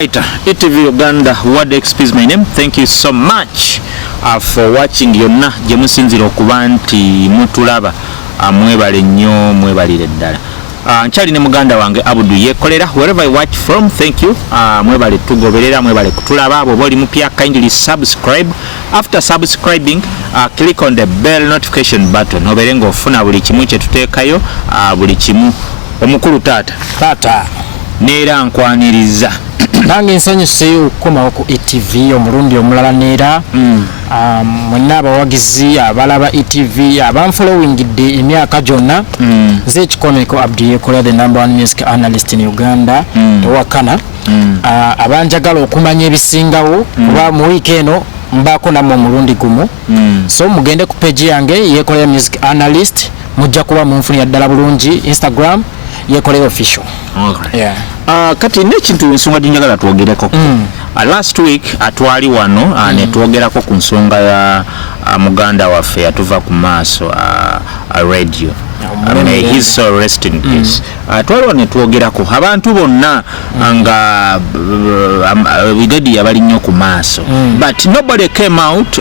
Etv Uganda, Word XP is my name. Thank you so much for watching yonna jemusinzira okuba nti mutulaba mwebale nnyo mwebalire ddala. Nchali ne muganda wange Abudu yekolera wherever I watch from. Thank you. Mwebale tugoberera mwebale kutulaba abo boli mupya kindly subscribe. After subscribing click on the bell notification button oberenga ofuna buli kimu kye tuteekayo buli kimu omukulu tata neera nkwaniriza nange nsanyuse okukomawo ku Etv omulundi omulala neera mwenna abawagizi abalaba Etv abanfollowingidde emyaka gyonna nze ekikomeko Abdu yekolera the number one music analyst in Uganda towakana abanjagala okumanya ebisingawo kuba mu wiiki eno mbaako nammwe omulundi gumu so mugende ku page yange yekolera music analyst mujja kuba munfunira ddala bulungi Instagram yekolera official. Okay. Yeah. Kati nekintu ensonga jinjagala twogereko. Last week atwali wano ne twogerako ku nsonga ya muganda waffe atuva ku maaso radio. May his soul rest in peace. Twali ne twogerako abantu bonna nga wigedi yabali nnyo ku maaso. But nobody came out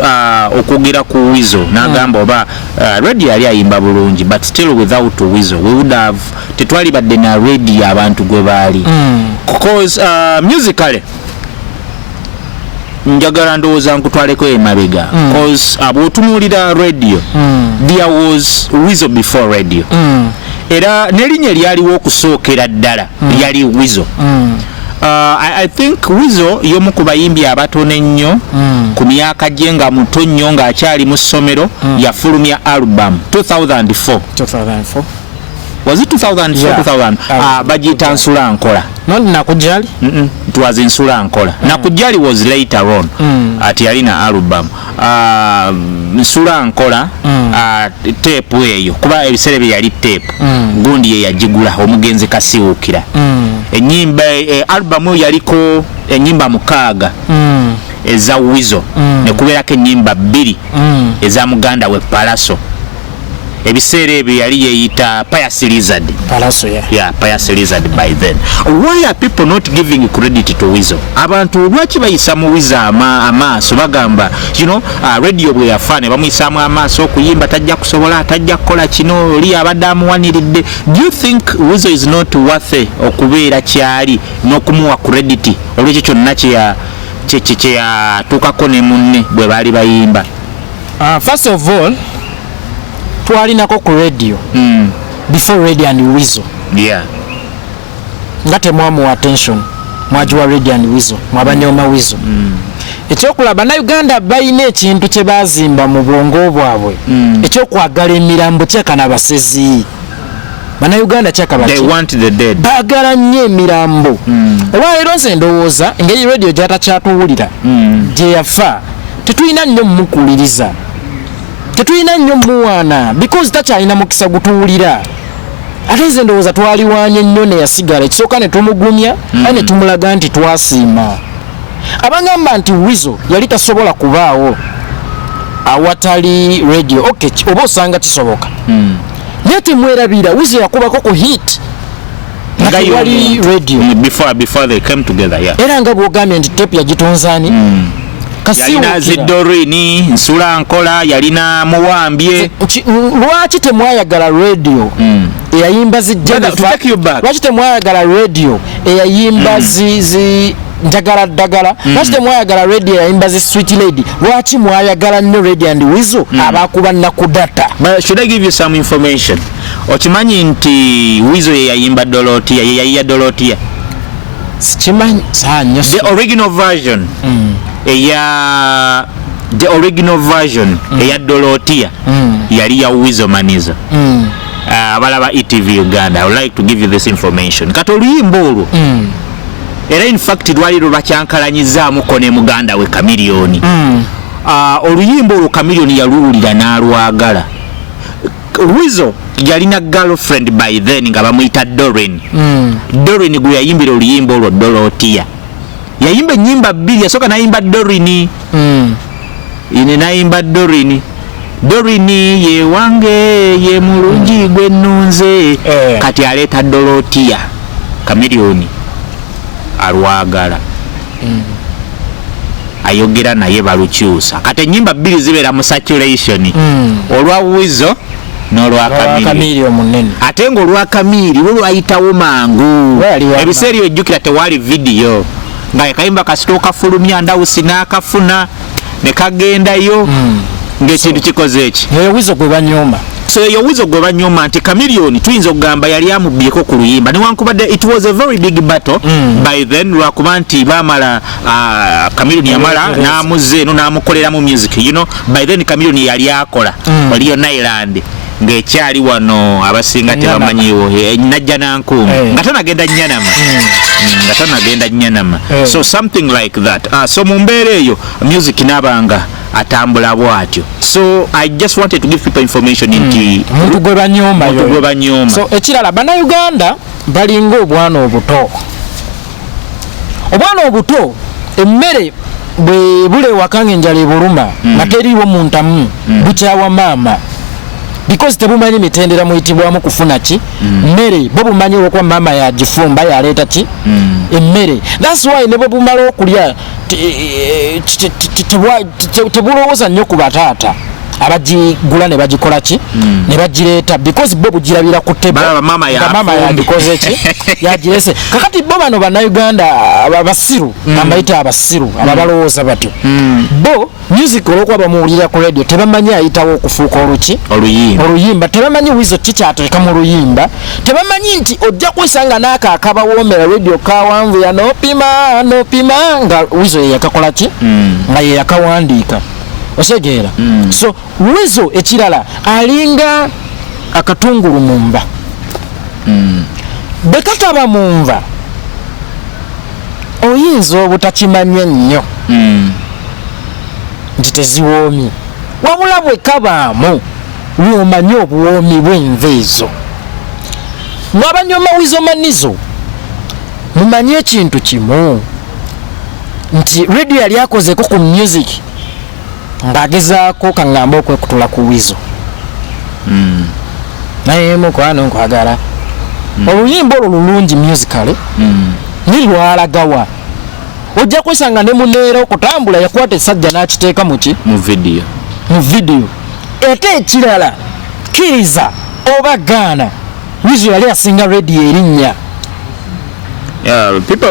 okugera ku Weasel n'agamba oba radio yali ayimba bulungi but still without Weasel we would have tetwali badde na radio abantu gwe baali. Because musically njagala ndowooza nkutwaleko emabega because ab'otunuulira radio there was Weasel before radio era n'erinnya lyaliwo okusookera ddala yali Weasel. I think Weasel y'omu ku bayimbi abatono ennyo ku myaka gye nga muto nnyo ng'akyali mu ssomero yafulumya album 2004. Was it 2004? Yeah. 2000. Bagita Nsula Nkola. Not Nakujali? It was Nsula Nkola. Nakujali was later on. At Yalina album. Nsula Nkola. Tape weyo. Kuba ebiserebe yali tape. Gundi ye yajigula omugenzi kasiwukira. Enyimba album yaliko enyimba mukaaga. Eza Weasel. Ne kuberako enyimba 2 eza muganda we Palaso. Ebiseera ebyo yali yeyita Pious Lizard. Palaso, yeah, Pious Lizard by then. Why are people not giving credit to Weasel? Abantu lwaki bayisa mu Weasel amaaso bagamba, you know, radio bwe yafane bamuyisamu amaaso okuyimba tajja kusobola tajja kukola kino oli abadde amuwaniridde. Do you think Weasel is not worth okubeera kyali n'okumuwa credit olwekyo kyonna kye yatuukako ne munne bwe baali bayimba? First of all twalinako ku radio before radio and Weasel. Yeah. Nga temwamuwa attention mwajiwa radio and Weasel mwabanyoma Weasel. Ekyokulaba Uganda bayina ekintu kye bazimba mu bwongo bwabwe ekyokwagala emirambo kyakana basezi. Uganda kyakabaki. They want the dead. Bagala nnyo emirambo. Olwaleero nze ndowooza engeri radio gyatakyatuwulira gye yafa tetulina nnyo mmukuliriza. Tetulina nnyo muwana because takyalina mukisa gutuwulira. Ate nze ndowooza twaliwanye nnyo ne yasigala ekisooka ne tumugumya ne tumulaga nti twasiima. Abangamba nti Weasel yali tasobola kubaawo awatali radio. Okay, oba osanga kisoboka. Naye temwerabira Weasel yakubako ku hit nga yali radio before they came together. Yeah. Era nga bw'ogambye nti tape yagitonzaani yalina Zidorini, Nsula Nkola, yalina Muwambye. Lwaki temwayagala radio eyayimba lwaki temwayagala radio eyayimba njagala ddagala? Lwaki temwayagala radio eyayimba Sweet Lady? Lwaki mwayagala nnyo radio and Weasel abakuba nakudata? Should I give you some information? Okimanyi nti Weasel yeyayimba Dorotia, yeyayiya Dorotia? Sikimanyi saanyo. The original version. The original version eya Dorotia yali ya Weasel Maniza. Abalaba Etv Uganda, I would like to give you this information. Kati oluyimba olwo era in fact lwaliro lwakyankalanyizaamuko ne muganda we Chameleon. Oluyimba olwo Chameleon yaluwulira n'alwagala. Weasel yalina girlfriend by then nga bamuyita Doreen. Doreen gwe yayimbira oluyimba olwo Dorotia. Yayimba nyimba 2 yasooka nayimba Doreen. Ine nayimba Doreen. Doreen ye wange ye mulungi gwe nunze. Kati aleeta Dorotia Chameleon alwagala. ayogera naye balukyusa kati ennyimba bbiri zibeera mu circulation olwa Weasel n'olwa Chameleon munene ate ng'olwa Chameleon lwo lwayitawo mangu ebiseera ejjukira tewali video nga kayimba kasitooka fulumya ndawusi n'akafuna ne kagendayo ng'ekintu kikoze eki eyo Weasel gwe banyooma so eyo Weasel gwe banyooma nti Chameleon tuyinza okugamba yali amubyeko ku luyimba newankubadde it was a very big battle by then lwakuba nti baamala Chameleon yamala n'amuzza eno n'amukolera mu music you know by then Chameleon yali akola waliyo Nailand ng'ekyali wano abasinga tebamanyiwo najja nankuuma nga tanagenda Nyanama so something like that so mu mbeera eyo music n'abanga atambula bwatyo so I just wanted to give people information nti omuntu gwe banyooma so ekirala bannayuganda balinga obwana obuto emmere bwe bule wakanga enjala ebuluma nga teriiwo muntamu bukyawa maama because tebumanyi mitendera muyitibwamu kufuna ki mmere bo bumanyi olwokuba maama yagifumba yaleeta ki emmere that's why ne bwe bumala okulya tebulowooza nnyo ku bataata abagigula ne bagikola ki ne bagireeta because bo bugirabira ku tebo nga maama yagikoze ki yagirese kakati bo bano bannayuganda abasiru ambayita abasiru ababalowooza batyo bo music olwokuba bamuwulira ku radio tebamanyi ayitawo okufuuka oluyimba tebamanyi Weasel kikyateeka mu luyimba tebamanyi nti ojja kwesanga n'aka akabawoomera radio kawanvu nopima nga Weasel yeyakakola ki nga yeyakawandiika osegeera so Weasel ekirala alinga akatungulu mumba bekataba munva oyinza obutakimanya nnyo nti teziwoomi wabula bwe kabaamu lwomanyi obuwoomi bw'enva ezo mwabanyoma Weasel manizo mumanyi ekintu kimu nti radio yali akozeko ku music ng'agezaako kaŋŋamba okwekutula ku Weasel naye mukwano nkwagala oluyimba olwo lulungi musicale nilwalagawa ojja kwesanga ne muneera okutambula yakwata essajja n'akiteeka mu video ate ekirala kkiriza oba gaana Weasel yali asinga radio erinnya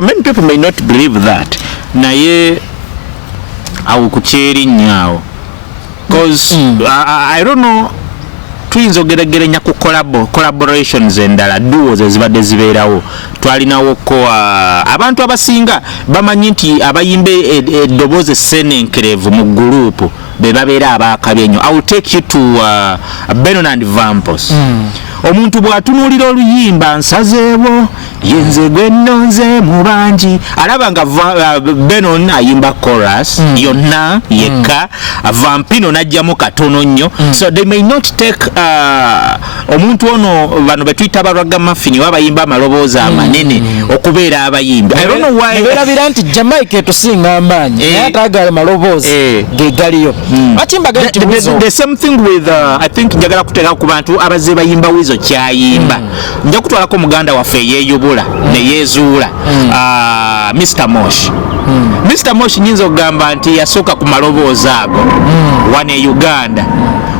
many people may not believe that naye awo kukyerinnyawo because I don't know tuyinza ogeregeranya ku collaborations endala duos ezibadde zibeerawo twalinawo abantu abasinga bamanyi nti abayimba eddoboozi essenenkerevu mu gurupu be babeera abaakabi ennyo I will take you to Benon and Vampos omuntu bw'atunuulira oluyimba nsazeewo yenze gwe nnonze mu bangi alaba nga Benon ayimba chorus yonna yekka Vampino n'ajjamu katono nnyo so they may not take omuntu ono bano betuyita abalwagamafini wabayimba amaloboozi amanene okubeera abayimbi I don't know why nebeerabira nti Jamaica etusinga amaanyi naye ataagale maloboozi ge galiyo the same thing with I think njagala kuteeka ku bantu abazze bayimba Weasel kyayimba nja kutwalako muganda waffe yeeyubula neyeezuula Mr. Mosh nyinza okugamba nti yasooka ku maloboozi ago wane e Uganda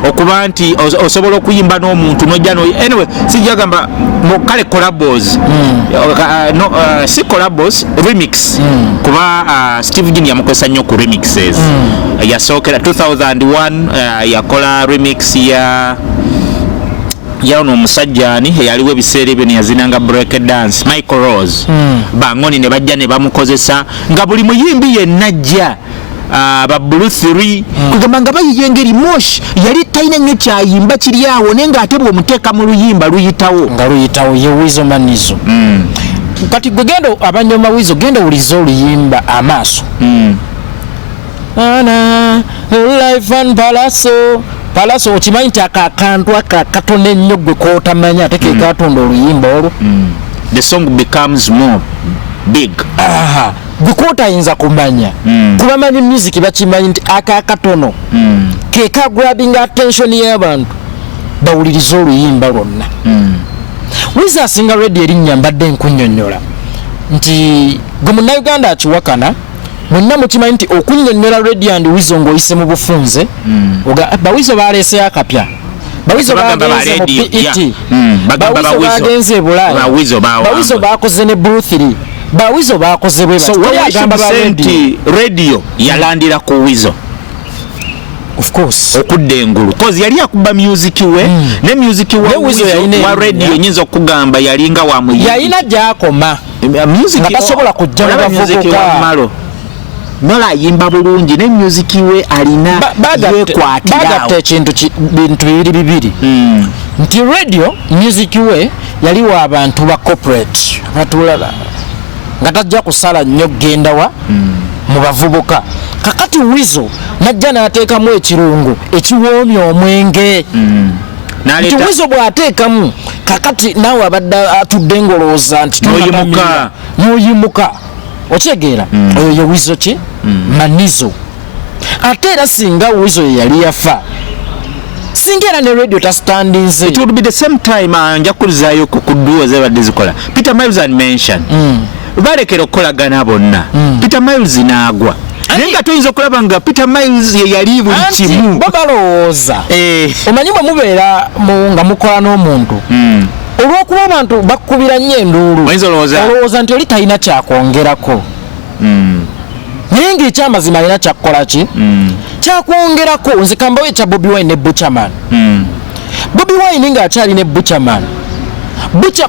okuba nti osobola okuyimba n'omuntu nojja anyway sijagamba kale collabos si collabos remix kuba Steve Ginn yamukozesa nnyo ku remixes yasookera 2001 yakola remix ya ono omusajja eyaliwo ebiseera ebyo neyazinanga break dance Michael Rose bangoni ne bajja ne bamukozesa nga buli muyimbi yenna ba Blue 3 kugamba nga bayiye engeri Mosh yali talina nnyo kyayimba kiri awo naye ng'ate bw'omuteeka mu luyimba luyitawo ye Weasel manizo kati gwe genda abanyoma Weasel genda wuliza oluyimba amaaso life and palaso okimanyi nti akakantu akakatone ennyo gwe kootamanya ate ke katonda oluyimba olwo the song becomes more big gwe kootayinza kumanya kubamanyi music bakimanyi nti akakatono ke kagrabinga attention y'abantu bawuliriza oluyimba lwonna Weasel asinga radio erinnya mbadde nkunnyonnyola nti gwe munnayuganda akiwakana mwenna mukimanyi nti okunnyonnyola Radio and Weasel ng'oyise mu bufunze bawizo baleese akapya bawizo bagenze mu PET bawizo bagenze e Bulaaya bawizo bakoze ne Blue3 bawizo bakoze bwe bagamba radio yalandira ku Weasel of course okudda engulu cause yali akuba music we ne music wa radio nyinza okugamba yalinga wa muyi yalina gyakoma music nga tasobola kujja mu bavubuka nola yimba bulungi ne music we alina bagatta bintu bibiri nti radio music we yali wa abantu ba corporate batulala nga tajja kusala nnyo genda wa mu bavubuka kakati Weasel najja n'ateekamu ekirungu ekiwoomya omwenge nti Weasel bw'ateekamu kakati naawe abadde atudde ngolooza nti n'oyimuka okyegeera oyo ye Weasel ki manizo ate era singa Weasel yali yafa singa era ne radio tastandinze it would be the same time njakulizaayo ku duo zebadde zikola Peter Miles and mention balekera okukolagana bonna Peter Miles n'agwa naye nga tuyinza okulaba nga Peter Miles ye yali buli kimu babalowooza omanyi bwe mubeera nga mukola n'omuntu olw'okuba abantu bakkubira nnyo enduulu olowooza nti oli talina kyakwongerako naye ng'ekyamazima alina kyakukola ki kyakwongerako nze kambawo ekya Bobi Wine ne Butcherman Bobi Wine ng'akyali ne Butcherman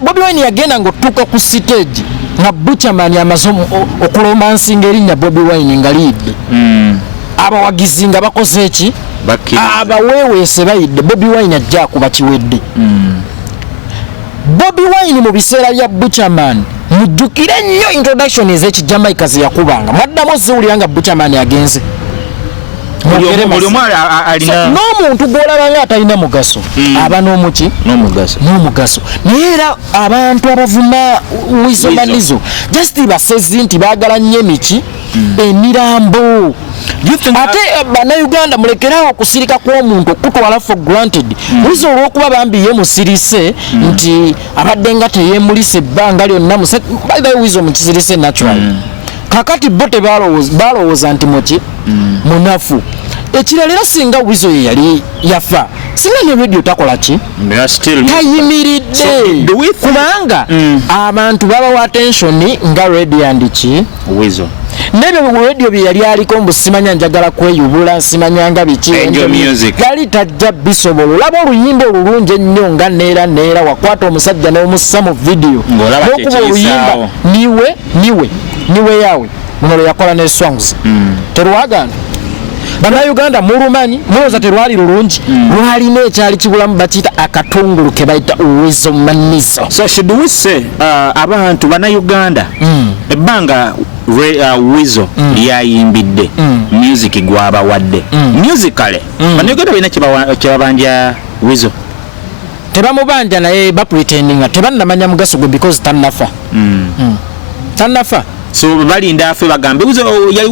Bobi Wine yagenda ng'otuuka ku stage nga Butcherman amaze okulomansinga erinnya Bobi Wine nga liidde abawagizi nga bakoze eki abaweeweese bayidde Bobi Wine ajja akuba kiwedde Bobi Wine mu biseera bya Butcherman mujjukire nnyo introduction ez'ekijamaica ze yakubanga mwaddamu ziwulira nga Butcherman agenze n'omuntu gw'olaba nga atalina mugaso aba n'omuki n'omugaso naye era abantu abavuma Weasel manizo just basezi nti baagala nnyo emiki emirambo ate bannayuganda mulekerawo okusirika kw'omuntu okutwala for granted Weasel olw'okuba bambi ye musirise nti abadde nga teyeemulisa ebbanga lyonna by the way Weasel mukisirise natural kakati bo tebalowooza nti muki munafu ekirala era singa Weasel ye yali yafa singa ne radio takola ki tayimiridde kubanga abantu babawa attention nga radio and ki Weasel nebyo radio bye yali aliko mbu simanya njagala kweyubula simanyanga biki yali tajja bisobola olaba oluyimba olulungi ennyo nga neera wakwata omusajja n'omussa mu video n'okuba oluyimba niwe yawe muno yakola ne songs terwagana bannayuganda mulumanyi mulowooza terwali lulungi lwalina ekyali kibulamu bakiyita akatungulu ke bayita Weasel manizo so should we say abantu bannayuganda ebbanga Weasel lyayimbidde music gwabawadde musically bannayuganda balina kyebabanja Weasel tebamubanja naye bapretendinga tebannamanya mugaso gwe because tannafa so balinda afe bagambe yali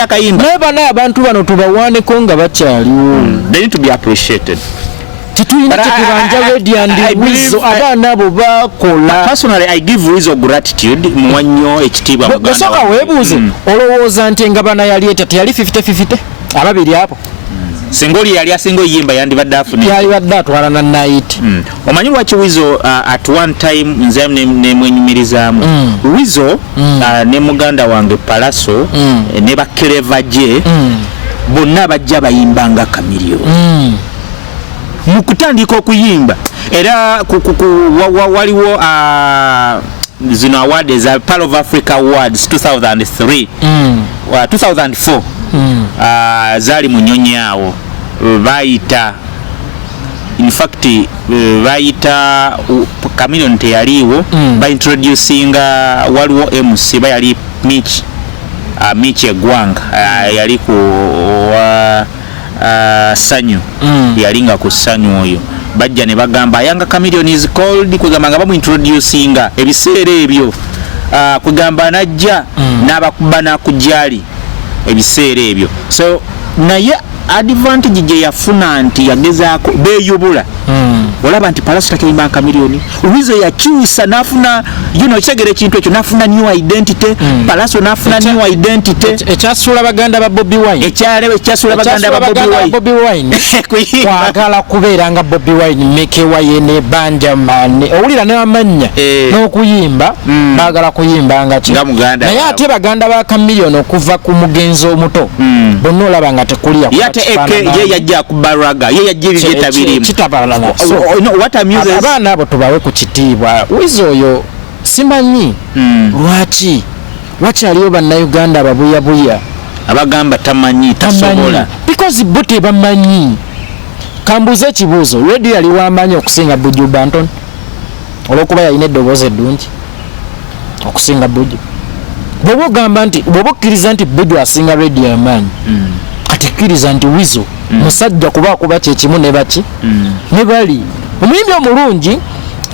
wakayimba naye bana abantu bano tubawaaneko nga bakyaliwo they need to be appreciated titulina kyetubanja Radio and Weasel abaana abo bakola personally I give Weasel gratitude muwanyo ekitiibwa muganda bwesooka weebuuze olowooza nti engabana yali etya teyali 50-50 ababiri apo singoli yali asinga oyimba yandibadde afune yali badde atwala na night omanyi lwaki Weasel at one time nze nemwenyumirizaamu Weasel ne muganda wange Palaso ne bakeleva gye bonna bajja bayimbanga Chameleon mu kutandika okuyimba era waliwo zino award eza Pearl of Africa Awards 2003 2004 zaali mu nyonyawo bayita in fact bayita Chameleon teyaliwo baintroducinga waliwo MC bayali Mitch Egwanga yali ku sanyu yalinga ku sanyu oyo bajja ne bagamba yanga Chameleon is called kugamba nga bamuintroducinga ebiseera ebyo kugamba najja n'abakuba nakujali ebiseera ebyo so naye advantage gye yafuna nti yagezaako beeyubula olaba nti Palasita Kayimba Chameleon Weasel yakyusa nafuna kitegere ekintu ekyo nafuna new identity Palaso nafuna new identity ekyasula baganda ba Bobi Wine ekyasula baganda ba Bobi Wine kwagala kubeera nga Bobi Wine mekewa yene banja mane owulira ne amanya n'okuyimba bagala kuyimba nga ki naye ate baganda ba Chameleon okuva ku mugenzi omuto bonna olaba nga tekuliya ye yajja kubaraga ye yajjirije tabirimu what amuses abaana abo tubawe ku kitiibwa Weasel oyo simanyi lwaki wakyaliyo bannayuganda ababuyabuya abagamba tamanyi tasobola because bo tebamanyi kambuze ekibuuzo radio yali wamanyi okusinga Buju Banton olwokuba yalina eddoboozi eddungi okusinga Buju bwoba ogamba nti bwoba okkiriza nti Buju asinga radio yamaanyi ate kkiriza nti Weasel musajja kuba kyekimu ne baki ne bali omuyimbi omulungi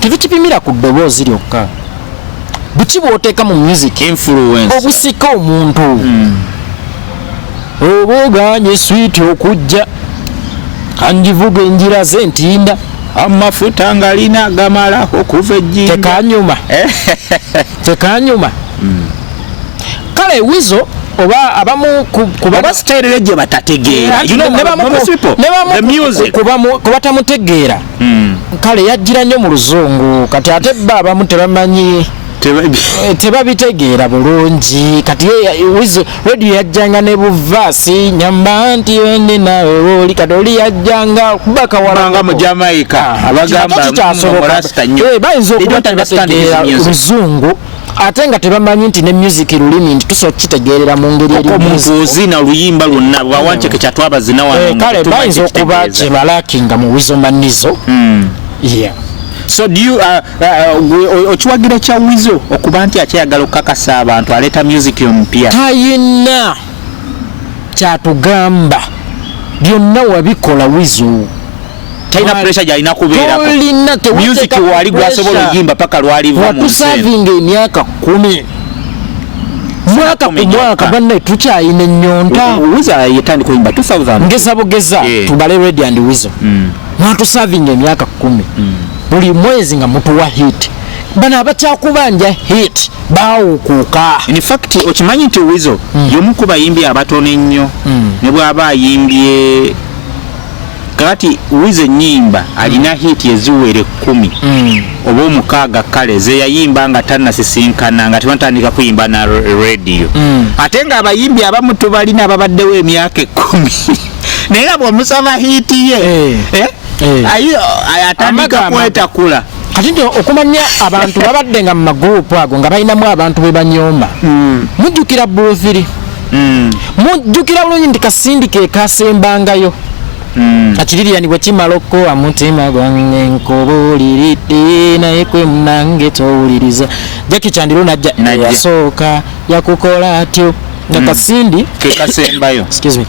tetukipimira ku ddoboozi lyokka buki bw'oteeka mu music influence obusika omuntu oba oganye swiiti okujja kanjivuga enjira ze ntinda amafuta ngalina gamala okuva ejjinja tekanyuma kale Weasel oba abamu kuba style gye batategeera kubatamutegeera kale yajjira nnyo mu luzungu kati ate abamu tebamanyi tebabitegeera bulungi kati Weasel radio yajjanga ne buvaasi nyamba nti wene nawe oli kati oli yajjanga kubaka walanga mu Jamaica abagamba Rasta nnyo bayinza okubategeera luzungu ate nga tebamanyi nti ne music lulimi nti tusobola kukitegeerera mu ngeri eri omuntu ozina luyimba lwonna bwawanceke kyatwabazina wano kale bayinza okuba kyebalakinga mu Weasel manizo so do you okiwagira kya Weasel okuba nti akyayagala okukakasa abantu aleeta music omupya tayina kyatugamba byonna wabikola Weasel taina pressure gyalina kubeerako music wali gwasobola oyimba paka lwaliva mu watusavinga emyaka 10 mwaka ku mwaka banne tukyayina ennyonta Weasel yetandika oyimba 2000 ngeza bugeza tubale Radio and Weasel mwatusavinga emyaka 10 buli mwezi nga mutuwa hit bana abakyakubanja hit baawukuuka in fact okimanyi nti Weasel y'omu ku bayimbi abatono ennyo ne bw'aba ayimbye kati Weasel nyimba alina hit eziwere 10 oba omukaaga kale ze yayimba nga tannasisinkana nga tebatandika kuyimba na radio ate nga abayimbi abamu tubalina ababaddewo emyaka 10 naye bw'omusaba hit ye atandika kwetakula kati nti okumanya abantu babadde nga mu magrupu ago nga balinamu abantu be banyooma mujjukira Bulufiri mujjukira bulungi nti Kasindi ke kasembangayo akiririani bwe kimaloko amutima gwange nkubuuliridde naye kwe munange towuliriza Jackie Chandiro najja yasooka yakukola atyo nga Kasindi ke kasembayo excuse me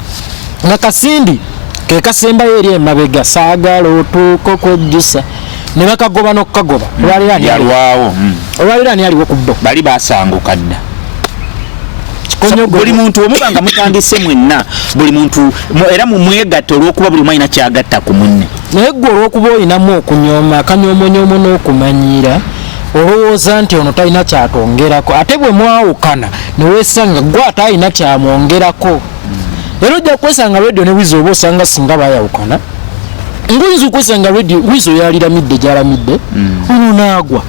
nga Kasindi ke kasembayo eri emabega saagala otuuko kwejjusa ne bakagoba n'okukagoba olwaliraani aliwo ku bbo bali basanguka dda buli muntu omubanga mutandise mwenna buli muntu era mumwegatta olw'okuba buli mwalina kyagatta ku munne naye gwe olw'okuba olinamu okunyooma akanyoomonyomo n'okumanyira olowooza nti ono talina kyatwongerako ate bwe mwawukana ne weesanga gwe ate alina kyamwongerako era ojja kwesanga Radio ne Weasel oba osanga singa baayawukana ngoyinza okwesanga Radio Weasel yaliramidde gyalamidde ono naagwa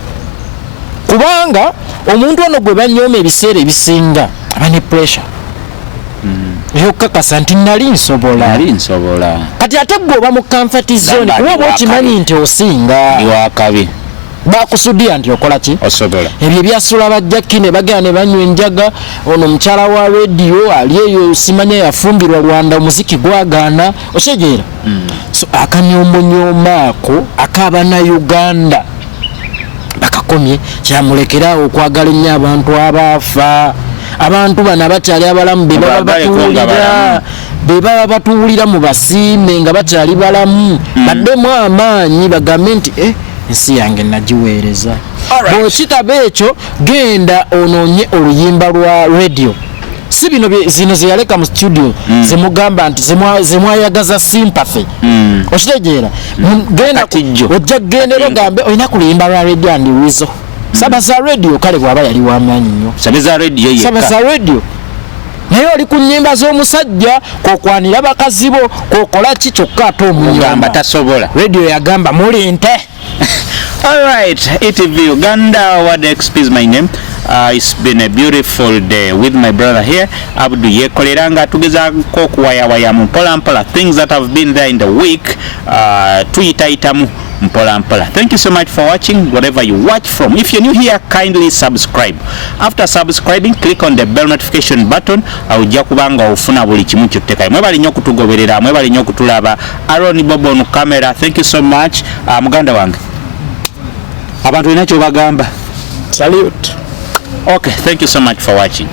kubanga omuntu ono gwe banyooma ebiseera ebisinga aba ne pressure eyokukakasa nti nali nsobola kati ate gwe oba mu comfort zone kuba oba okimanyi nti osinga wakabi bakusudia nti okola ki osobola ebyo byasula bajjaki ne bagenda ne banywa enjaga ono mukyala wa radio ali eyo simanya yafumbirwa Rwanda omuziki gwagaana okyegeera so akanyomonyoma ako ak'Abannayuganda bakakomye kyamulekerawo okwagala ennyo abantu abaafa abantu bano abakyali abalamu be baba batuwulira mu basiime nga bakyali balamu baddemu amaanyi bagambe nti ensi yange nagiweereza bw'okitaba ekyo genda onoonye oluyimba lwa radio si bino zino ze yaleka mu studio zemugamba nti zemwayagaza sympathy okitegeera genda ojja gendera ogambe olina kulimba lwa radio and Weasel Sabaza radio kale bwaba yali wamaanyi nnyo Sabaza radio yeka Sabaza radio naye oli ku nnyimba z'omusajja kokwanira bakazi bo kokola ki kyokka ate omuyamba tasobola radio yagamba muli nte. All right, Etv Uganda, what XP is my name. It's been a beautiful day with my brother here. Abdu yekoleranga tugezako kuwayawaya mpola things that have been there in the week. Tuitaitamu mpola. Thank you so much for watching whatever you watch from. If you're new here, kindly subscribe. After subscribing, click on the bell notification button. Awujja kubanga ofuna buli kimu kyoteka. Mwebali nnyo kutugoberera, mwebali nnyo kutulaba. Aaron Bobo on camera. Thank you so much. Muganda wange. Abantu inacho bagamba. Salute. Okay, thank you so much for watching.